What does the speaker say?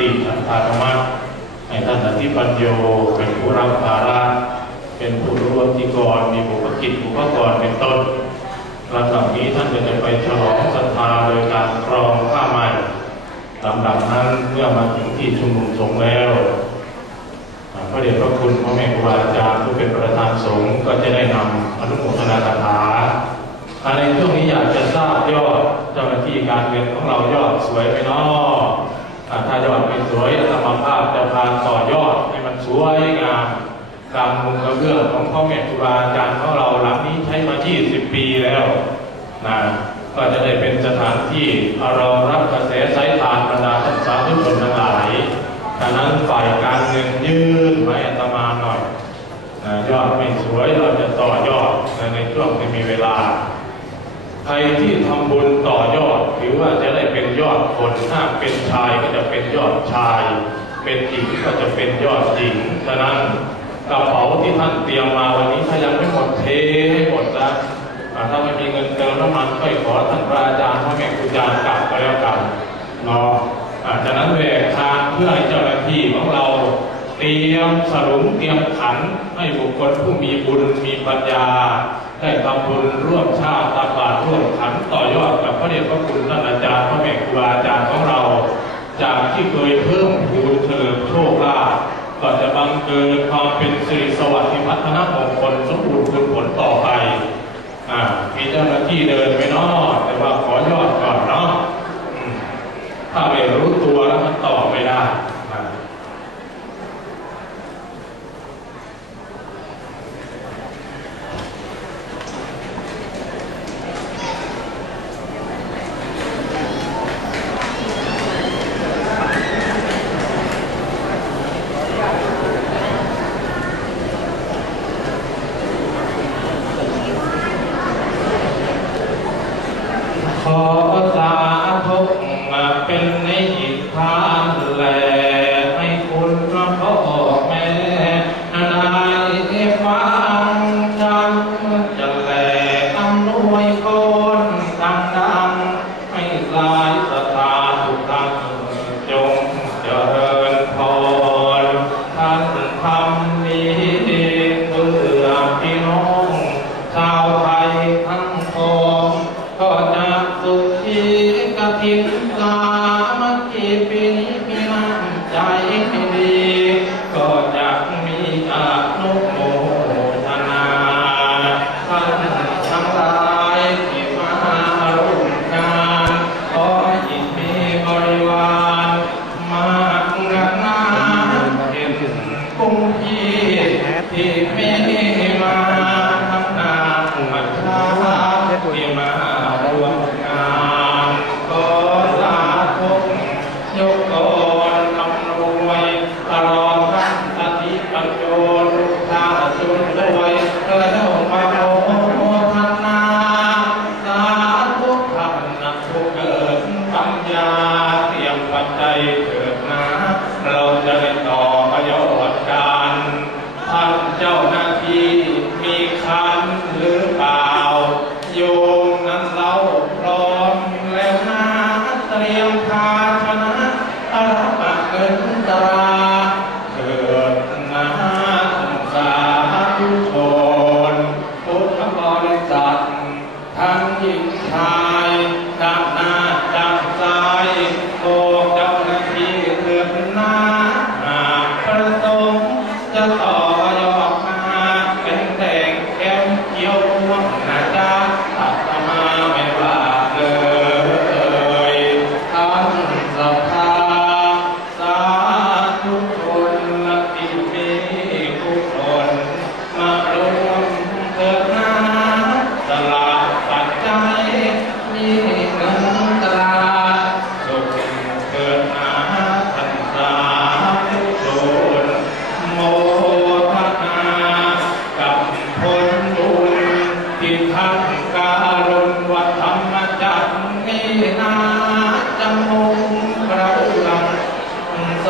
ติสันธารมัตให้ท่านอธิปัญโยเป็นผู้รับภาระเป็นผู้รู้วัติกรมีบุพกิจบุพกรเป็นต้นลำดับนี้ท่านก็จะไปฉลองศรัทธาโดยการครองผ้าใหม่ลำดับนั้นเมื่อมาถึงที่ชุมนุมสงฆ์แล้วพระเดชพระคุณพ่อแม่ครูบาอาจารย์ผู้เป็นประธานสงฆ์ก็จะได้นำอนุโมทนาคาถาในช่วงนี้อยากจะทราบยอดเจ้าหน้าที่การเงินของเรายอดสวยไหมเนาะ ถ้ายอดไม่สวยอาตมาภาพจะพาต่อยอดให้มันสวยงามการมุงกระเบื้องของพ่อแม่ครูบาอาจารย์ของเราหลังนี้ใช้มา 20 ปีแล้วนะก็จะได้เป็นสถานที่เรองรับกระแสสายทานบรรดาท่านสาธุชนทั้งหลายฉะนั้นฝ่ายการเงินยืนไว้อาตมาหน่อยนะยอดไม่สวยเราจะต่อยอดในช่วงที่มีเวลา ใครที่ทำบุญต่อยอดถือว่าจะได้เป็นยอดคนถ้าเป็นชายก็จะเป็นยอดชาย เป็นหญิงก็จะเป็นยอดหญิงฉะนั้นกระเป๋าที่ท่านเตรียมมาวันนี้ถ้ายังไม่หมดเทให้หมดนะถ้าไม่มีเงินเติมน้ำมันก็ขอท่านพระอาจารย์พ่อแม่ครูอาจารย์กลับก็แล้วกันเนาะฉะนั้นแหวกทางเพื่อให้เจ้าหน้าที่ของเราเตรียมสรุงเตรียมขันให้บุคคลผู้มีบุญมีปัญญา ได้ทำบุญร่วมชาติตาบาตร่วมขันต่อยอดกับพระเดชพระคุณท่านอาจารย์พระแม่ครูอาจารย์ของเรา จากที่เคยเพิ่มพูนเฉลิมโชคลาภก็จะบังเกิดความเป็นสิริสวัสดิ์พัฒนามงคลสมบูรณ์ผลผลต่อไปอ่ามีเจ้าหน้าที่เดินไปนอกแต่ว่าขอยอดก่อนเนาะอืมถ้าไม่รู้ตัวแล้วมันต่อไม่ได้นะ ขอสาธุมา เป็นในอิทธานแลให้คุณพระพ่อแม่นายฟังจำจะแลอำนวยคนทางดัง เถิดนะ เราจะได้ต่อประโยชน์กันท่านเจ้าหน้าที่มีคันหรือเปล่า โยมนั้น ส